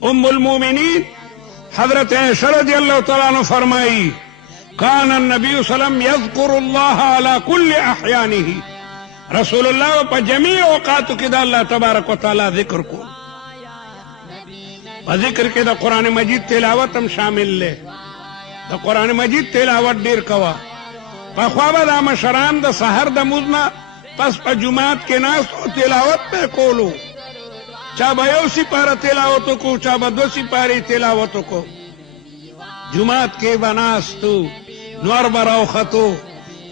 उम्मुल मोमिनीन हजरत आयशा रज़ियल्लाहु तआला अन्हा फरमाई, कान नबी सल्लम यज़कुरुल्लाह अला कुल्लि अहयानिही, रसूलुल्लाह पर जमी औकात के अल्लाह तबारक व तआला जिक्र को जिक्र के द कुरान मजीद तिलावत हम शामिल ले। द कुरान मजीद तिलावत देर कवा पख्वाबा दा मशरान द सहर द मुजना पस पर जुमात के नास तिलावत पे कोलो, चा बयो सिपारा तिलावत को, चा बदो सिपारी तिलावत को। जुमात के बनास तू नौर बराव खतो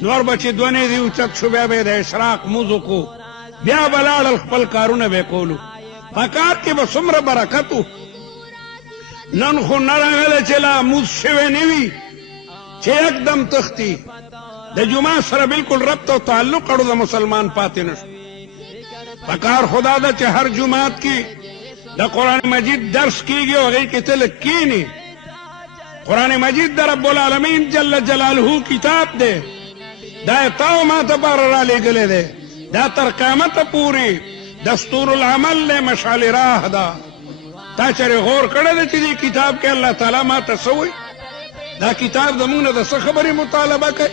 नौर बची दोने दी उचत शुबे बे दे इशराक मुजो को ब्या बलाल खपल कारुन बे कोलो पकार के बसुमर बरकतु नन खो नरगले चला मुझ शिवे निवी चे एकदम तख्ती द जुमा सर बिल्कुल रब्त और ताल्लुक कड़ो द मुसलमान पाते न पकार खुदा द चे हर जुमात की द कुरान मजीद दर्स की गयो गई के तिल की नहीं कुरान मजीद द रब्बुल आलमीन जल्ल जलालहू किताब दे दा ताओ मात पर राले गले दे दा तर क़यामत पूरी दस्तूरुल अमल ले मशाल राह दा ता चरे गौर करे दे चीज़ किताब के अल्लाह ताला मात सोई दा किताब दमून द खबरी मुतालबा के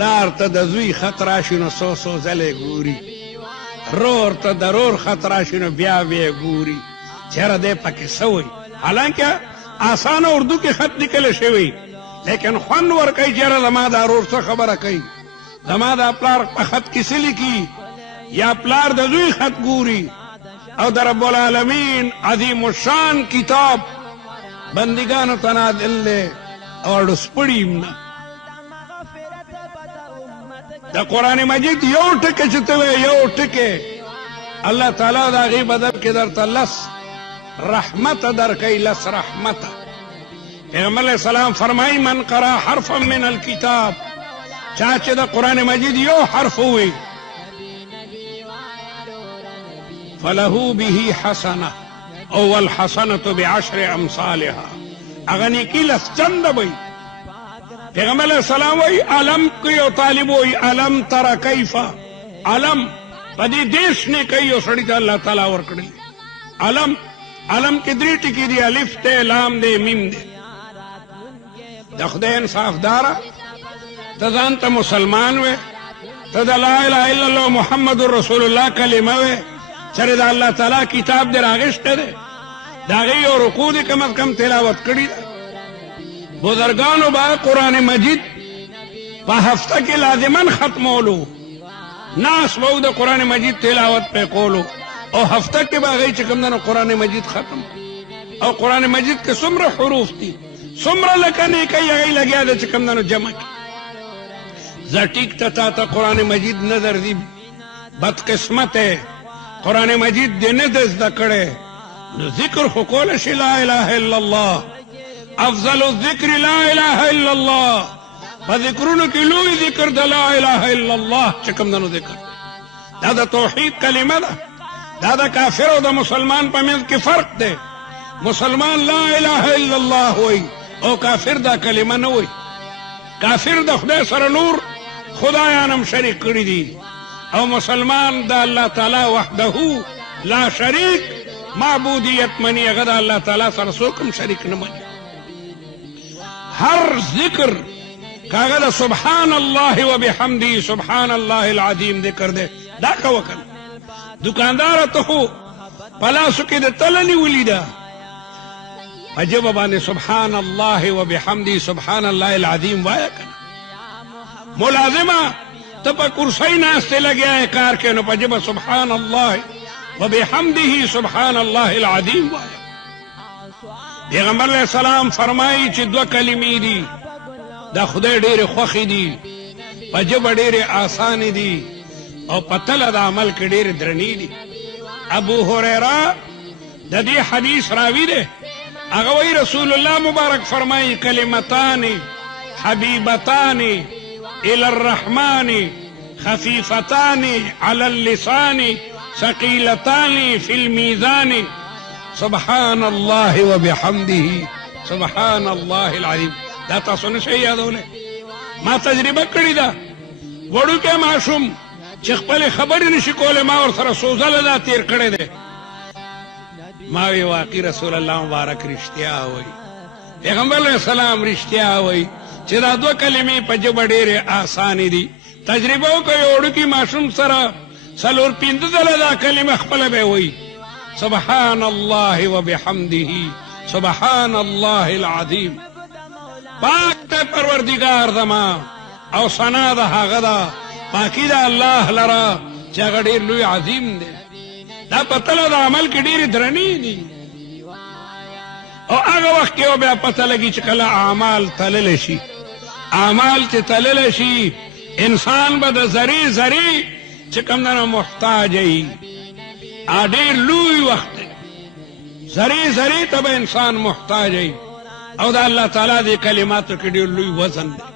लार त दजुई खतराशिनो सो सो जले गुरी रोर त दरोर खतराशिनो ब्या ब्या गुरी चेहरा दे पके सोई। हालांकि आसान उर्दू के खत निकले शेवी लेकिन खन वर कई चेहरा दमादा रोर से खबर कई दमादा प्लार खत किसी लिखी या प्लार दजुई खत गुरी और रब्बुल आलमीन अजीम शान किताब बंदिगान तना दिल और स्पड़ीम ना द कुरान मजीद यो टके चतवे यो टके अल्लाह ताला दा गी बदल के दर तलस रहमत दर कई लस रहमत। पैगंबर अलैहि सलाम फरमाई मन करा हरफन मिन अल किताब चाचे द कुरान मजीद यो हर्फ हुई फलहू बिही हसना अवल हसनतु बिअशरि अमसालिहा अगनी की लस चंद बई। पैगंबर अलैहि सलाम वही अलम कियो तालिब वही अलम तरा कैफा अलम पदी देश ने कई सड़ी था अल्लाह ताला और कड़ी अलम अलम की दरी टिकी दी अलिफ ते लाम दे मीम दे दखदे इंसाफ दारा तजान त मुसलमान वे तद ला इलाहा इल्लल्लाह मुहम्मदुर रसूलुल्लाह कलिमा वे चरे दा अल्लाह ताला किताब दे रागिश दे दागी और रुकू दी कम अज कम तिलावत कड़ी बुजुर्गानों बा कुरान मजीद पा हफ्ता के लाजिमन खत्म होलो नास बहुत कुरान मजीद तिलावत पे कोलो और हफ्ता के बागई चिकमदन कुरान मजीद खत्म और कुरान मजीद के सुम्र हरूफ थी सुम्र लकने कई गई लगे दे चिकमदन जमा जटीक तथा कुरान मजीद नजर दी बदकिस्मत है कुरान मजीद देने दस दकड़े जिक्र हुकोल ला इलाहा इल्लल्लाह अफजल जिक्र ला इलाहा इल्लल्लाह बजिक्रुन की लुई जिक्र द ला इलाहा इल्लल्लाह चिकमदन जिक्र दादा तौहीद कलिमा दादा काफिर और द मुसलमान पर में के फर्क दे मुसलमान ला इलाहा इल्लल्लाह हुई और काफिर दा कलिमा न हुई काफिर द खुदा सर नूर खुदायानम शरीक करी दी और मुसलमान दा अल्लाह ताला वहदहू ला शरीक माबूदियत मनी अगद अल्लाह ताला सर सोकम शरीक न मनी हर जिक्र कागद सुबहान अल्लाह व बिहम्दी सुबहान अल्लाह अज़ीम जिक्र दे दा का वकल दुकानदार तो हो पला सुके दे तलनी वलीदा अजब बाने सुबहान अल्लाह व बिहम्दी सुबहान अल्लाह अज़ीम वाया कर मुलाजिमा तब कुर्सी नास्ते लगे है कार के नो पजब सुबहान अल्लाह व बिहम्दिही सुबहान अल्लाह अज़ीम वाया। पैगंबर अलैहि सलाम फरमाई च दो कलिमी दी दा खुदे डेरे खोखी दी पजब डेरे आसानी दी और पतल दा अमल के डेरे द्रनी दी। अबू हुरैरा ददी हदीस रावी दे अगवई रसूलुल्लाह मुबारक फरमाई कलिमतानी हबीबतानी इलर रहमानी खफीफतानी अलल लिसानी सकीलतानी फिल मीज़ानी सुबहान अल्लाह व बिहम्दिही सुबहान अल्लाह अज़ीम। दाता सुन से याद होले मा तजरिबा कड़ी दा वड़ू के मासूम चिखपले खबर निशी कोले मा और सर सोजल दा तीर कड़े दे मावे वाकई रसूल अल्लाह मुबारक रिश्तिया हुई, पैगंबर सलाम रिश्तिया हुई, चिदा दो कलिमे पज बड़ेरे आसानी दी तजरिबों को ओड़ की मासूम सरा सलोर पिंद दलदा कलिमे खपल बे हुई, सुबहान अल्लाह व बिहम्दिही सुबहान अल्लाहिल अज़ीम। पाक ते परवरदिगार दमा और सना दा हागदा पाकी दा अल्लाह लरा चा ढेर लुई अजीम दे, दा पतला दा अमल की ढेर धरनी दी। और अगर वक्त के बया पता लगी चकला आमाल तललशी, आमाल चे तललशी इंसान बद जरी जरी चिकमदना मुहताज आ ढेर लुई वक्त जरी जरी तब इंसान मुहताज और अल्लाह ताला दे कलिमात के ढेर लुई वजन दे।